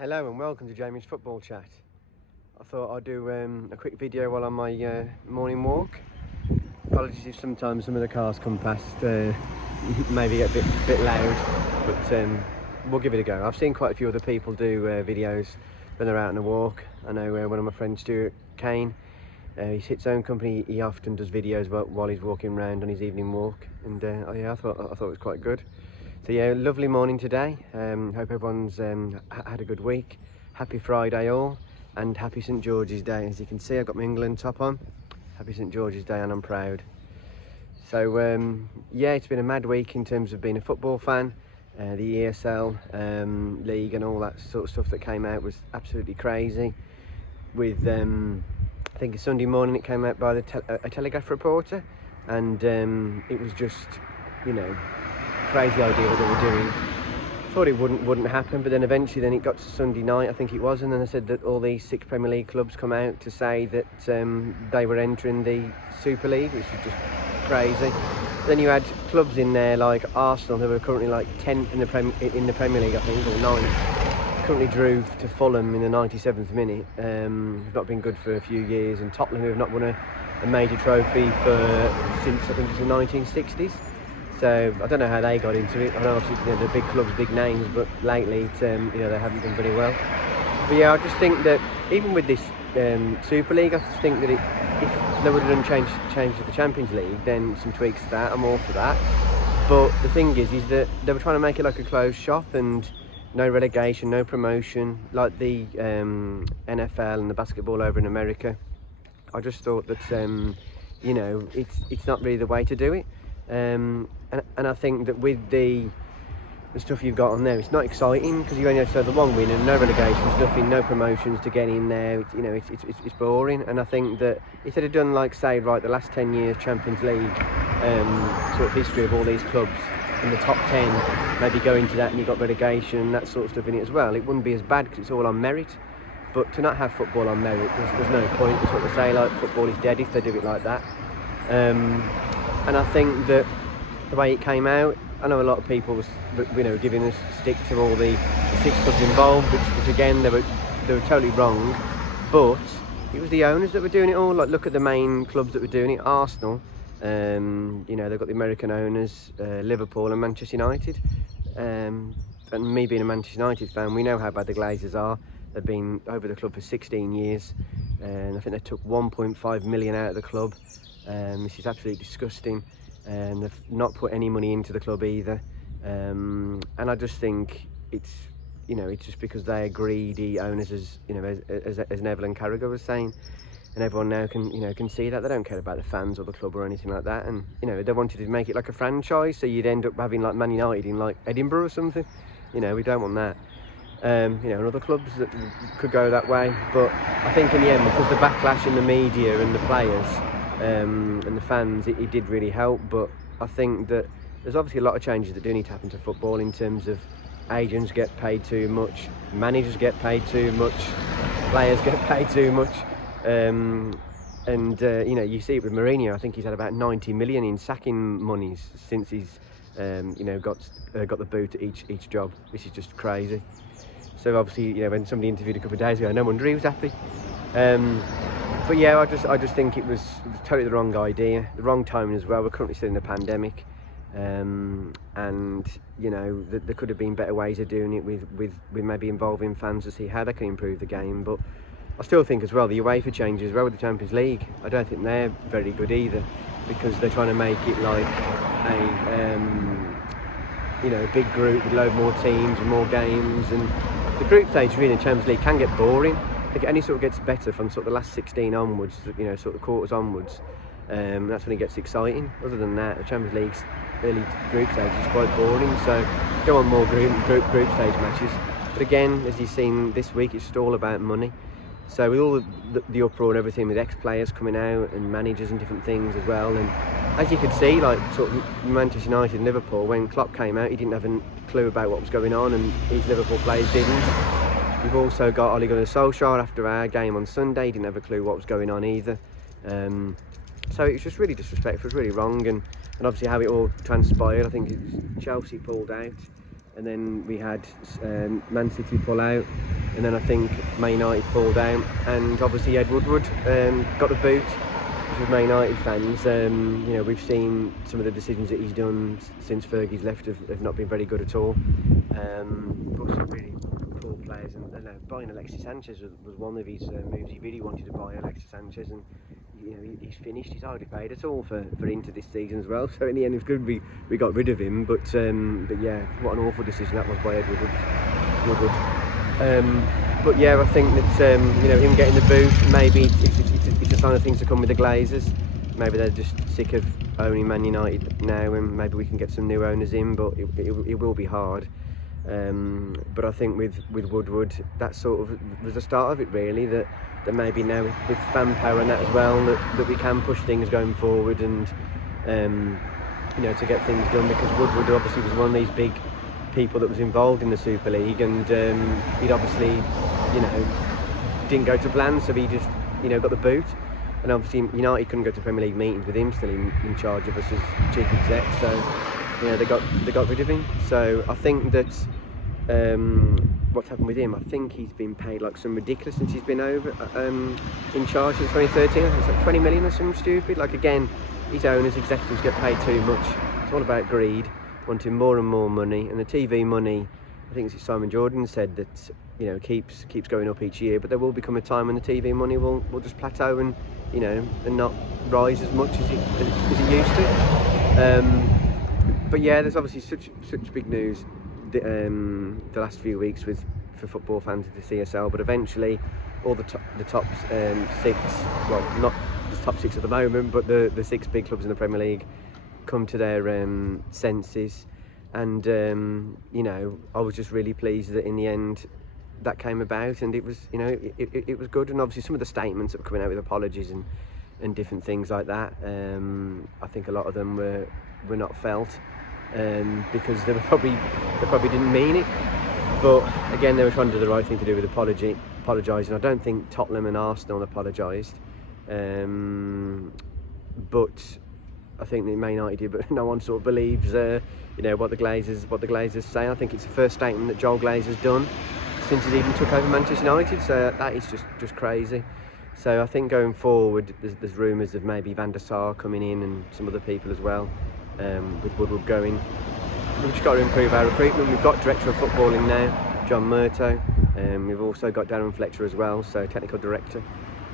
Hello and welcome to Jamie's Football Chat. I thought I'd do a quick video while on my morning walk. Apologies if sometimes some of the cars come past, maybe get a bit loud, but we'll give it a go. I've seen quite a few other people do videos when they're out on a walk. I know one of my friends, Stuart Kane, he's his own company. He often does videos while he's walking around on his evening walk, and yeah, I thought it was quite good. So yeah, lovely morning today. Hope everyone's had a good week. Happy Friday all, and happy St George's Day. As you can see, I've got my England top on. Happy St George's Day, and I'm proud. So yeah, it's been a mad week in terms of being a football fan. The ESL league and all that sort of stuff that came out was absolutely crazy. With I think a Sunday morning it came out by a Telegraph reporter, and it was just, you know, crazy idea what they were doing. Thought it wouldn't happen, but then eventually it got to Sunday night, I think it was, and then they said that all these 6 Premier League clubs come out to say that they were entering the Super League, which is just crazy. Then you had clubs in there like Arsenal, who are currently like 10th in the Premier League, I think, or 9th. Currently drew to Fulham in the 97th minute. Not been good for a few years, and Tottenham, who have not won a major trophy since I think it's the 1960s. So I don't know how they got into it. I know obviously, you know, the big clubs, big names, but lately you know, they haven't done very well. But yeah, I just think that even with this Super League, I just think that if they would have done change to the Champions League, then some tweaks to that, I'm all for that. But the thing is that they were trying to make it like a closed shop, and no relegation, no promotion, like the NFL and the basketball over in America. I just thought that you know, it's not really the way to do it. And I think that with the stuff you've got on there, it's not exciting because you only have to have the one win and no relegations, nothing, no promotions to get in there. You know, it's boring. And I think that if they'd have done, like, say, right, the last 10 years Champions League sort of history of all these clubs in the top 10, maybe go into that and you've got relegation, that sort of stuff in it as well, it wouldn't be as bad because it's all on merit. But to not have football on merit, there's no point. It's what they say, like, football is dead if they do it like that. And I think that the way it came out, I know a lot of people was, you know, giving us stick to all the 6 clubs involved, which again, they were totally wrong. But it was the owners that were doing it all. Like, look at the main clubs that were doing it. Arsenal, you know, they've got the American owners, Liverpool and Manchester United. And me being a Manchester United fan, we know how bad the Glazers are. They've been over the club for 16 years, and I think they took 1.5 million out of the club. This is absolutely disgusting, and they've not put any money into the club either. And I just think it's, you know, it's just because they are greedy owners, as you know, as Neville and Carragher was saying, and everyone now can see that they don't care about the fans or the club or anything like that. And you know, they wanted to make it like a franchise, so you'd end up having like Man United in like Edinburgh or something. You know, we don't want that. You know, and other clubs that could go that way. But I think in the end, because the backlash in the media and the players and the fans, it did really help. But I think that there's obviously a lot of changes that do need to happen to football, in terms of agents get paid too much, managers get paid too much, players get paid too much. And you know, you see it with Mourinho. I think he's had about 90 million in sacking monies since he's you know, got the boot at each job. This is just crazy. So obviously, you know, when somebody interviewed a couple of days ago, no wonder he was happy. But yeah, I just think it was totally the wrong idea, the wrong timing as well. We're currently still in the pandemic, and you know, there could have been better ways of doing it with maybe involving fans to see how they can improve the game. But I still think as well the UEFA changes as well with the Champions League, I don't think they're very good either, because they're trying to make it like a you know, big group with a load more teams and more games, and the group stage really in the Champions League can get boring. I think it only sort of gets better from sort of the last 16 onwards, you know, sort of quarters onwards. That's when it gets exciting. Other than that, the Champions League's early group stage is quite boring, so go on more group stage matches. But again, as you've seen this week, it's just all about money. So with all the uproar and everything, with ex-players coming out and managers and different things as well, and as you could see, like sort of Manchester United and Liverpool, when Klopp came out, he didn't have a clue about what was going on, and his Liverpool players didn't. You've also got Ole Gunnar Solskjaer after our game on Sunday, he didn't have a clue what was going on either. So it was just really disrespectful, it was really wrong, and obviously how it all transpired. I think it was Chelsea pulled out, and then we had Man City pull out, and then I think Man United pulled out, and obviously Ed Woodward got the boot. With Man United fans, you know, we've seen some of the decisions that he's done since Fergie's left have not been very good at all. But some really poor players, and buying Alexis Sanchez was one of his moves. He really wanted to buy Alexis Sanchez, and you know, he's finished. He's hardly paid at all for Inter this season as well. So in the end, it's good we got rid of him. But yeah, what an awful decision that was by Ed Woodward. But yeah, I think that you know, him getting the boot, maybe it's a sign of things to come with the Glazers. Maybe they're just sick of owning Man United now, and maybe we can get some new owners in. But it will be hard. But I think with Woodward, that sort of was the start of it, really. That maybe now with fan power and that as well, that we can push things going forward, and you know, to get things done. Because Woodward obviously was one of these big people that was involved in the Super League, and he'd obviously, you know, didn't go to plan, so he just, you know, got the boot. And obviously United couldn't go to Premier League meetings with him still in charge of us as chief exec, so you know, they got rid of him. So I think that what's happened with him, I think he's been paid like some ridiculous since he's been over in charge since 2013. I think it's like 20 million or something stupid. Like, again, his owners, executives get paid too much. It's all about greed, wanting more and more money, and the TV money, I think it's Simon Jordan said that, you know, keeps going up each year, but there will become a time when the TV money will just plateau and, you know, and not rise as much as it used to. But yeah, there's obviously such big news the last few weeks for football fans of the ESL, but eventually all the top six, well, not the top six at the moment, but the six big clubs in the Premier League come to their senses. And you know, I was just really pleased that in the end that came about, and it was, you know, it was good. And obviously some of the statements that were coming out with apologies and different things like that, I think a lot of them were not felt, because they probably didn't mean it. But again, they were trying to do the right thing to do with apologising. I don't think Tottenham and Arsenal apologised, but I think they may not do, but no one sort of believes, you know, what the Glazers say. I think it's the first statement that Joel Glazer's done since he even took over Manchester United. So that is just crazy. So I think going forward, there's rumours of maybe Van der Sar coming in and some other people as well. With Woodward going, we've just got to improve our recruitment. We've got director of footballing now, John Murto. We've also got Darren Fletcher as well, so technical director.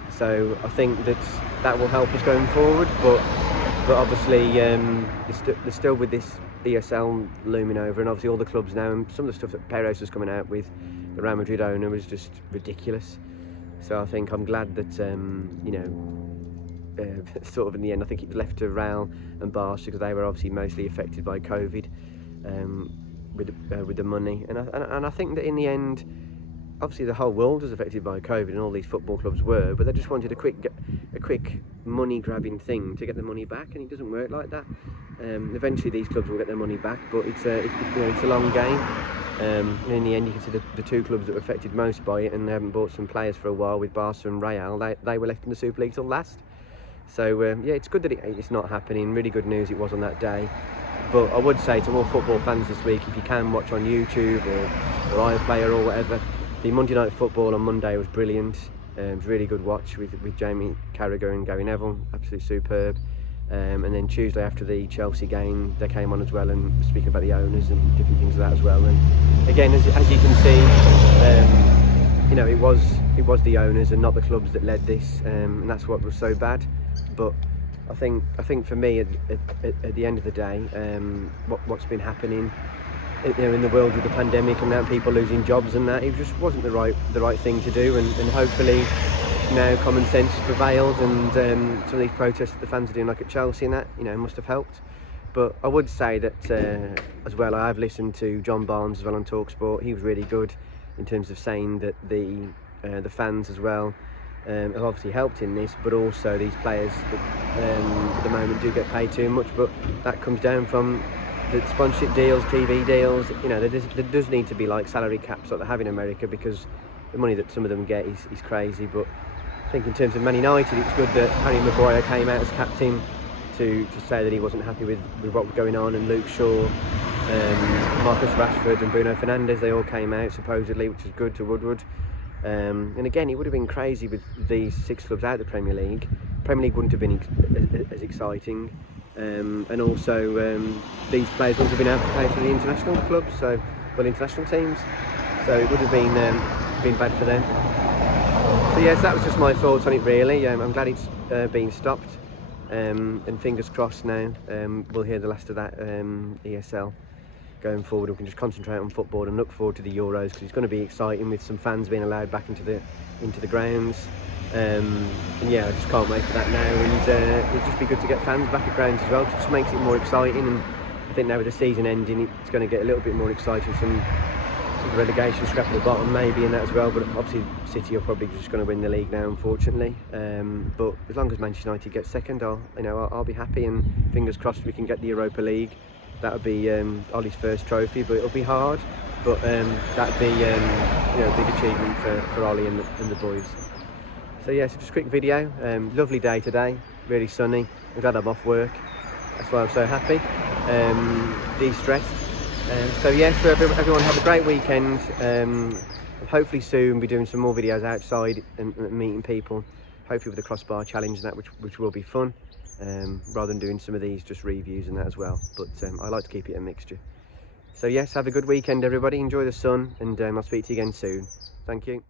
So I think that will help us going forward. But obviously, they're still with this ESL looming over, and obviously all the clubs now, and some of the stuff that Peros was coming out with, the Real Madrid owner, was just ridiculous. So I think I'm glad that you know, sort of in the end, I think it was left to Real and Barca, because they were obviously mostly affected by COVID, with the money. And I think that in the end, obviously the whole world was affected by COVID, and all these football clubs were, but they just wanted a quick money grabbing thing to get the money back, and it doesn't work like that. Eventually these clubs will get their money back, but it's a long game. And in the end, you can see the two clubs that were affected most by it, and they haven't bought some players for a while, with Barca and Real. They were left in the Super League till last. So yeah, it's good that it's not happening. Really good news it was on that day. But I would say to all football fans this week, if you can watch on YouTube or iPlayer or whatever, the Monday Night Football on Monday was brilliant. It was a really good watch with Jamie Carragher and Gary Neville, absolutely superb. And then Tuesday after the Chelsea game, they came on as well and speaking about the owners and different things like that as well. And again, as you can see, you know, it was the owners and not the clubs that led this, and that's what was so bad. But I think for me, at the end of the day, what's been happening, you know, in the world with the pandemic and now people losing jobs and that, it just wasn't the right thing to do. And hopefully now common sense has prevailed, and some of these protests that the fans are doing, like at Chelsea and that, you know, must have helped. But I would say that as well, I've listened to John Barnes as well on TalkSport. He was really good in terms of saying that the fans as well have obviously helped in this, but also these players at the moment do get paid too much. But that comes down from the sponsorship deals, TV deals. You know, there does need to be like salary caps like they have in America, because the money that some of them get is crazy. But I think in terms of Man United, it's good that Harry Maguire came out as captain to say that he wasn't happy with what was going on, and Luke Shaw Marcus Rashford and Bruno Fernandes, they all came out supposedly, which is good to Woodward. And again, it would have been crazy with these 6 clubs out of the Premier League. Premier League wouldn't have been as exciting. And also these players wouldn't have been able to play for the international clubs, international teams. So it would have been bad for them. So yes, that was just my thoughts on it really. I'm glad it's been stopped. And fingers crossed now we'll hear the last of that ESL going forward. We can just concentrate on football and look forward to the Euros, because it's going to be exciting with some fans being allowed back into the grounds. And yeah, I just can't wait for that now. And it'll just be good to get fans back at grounds as well. It just makes it more exciting. And I think now with the season ending, it's going to get a little bit more exciting. Some relegation scrap at the bottom maybe in that as well, but obviously City are probably just going to win the league now, unfortunately. But as long as Manchester United get second, I'll be happy, and fingers crossed we can get the Europa League. That would be Ollie's first trophy, but it'll be hard. But that'd be a big achievement for Ollie and the boys. So yeah, so just a quick video. Lovely day today, really sunny. I'm glad I'm off work. That's why I'm so happy. De-stressed. So yeah, so everyone have a great weekend. Hopefully soon be doing some more videos outside and meeting people, hopefully with the crossbar challenge and that, which will be fun, rather than doing some of these just reviews and that as well. But I like to keep it a mixture. So yes, have a good weekend everybody, enjoy the sun, and I'll speak to you again soon. Thank you.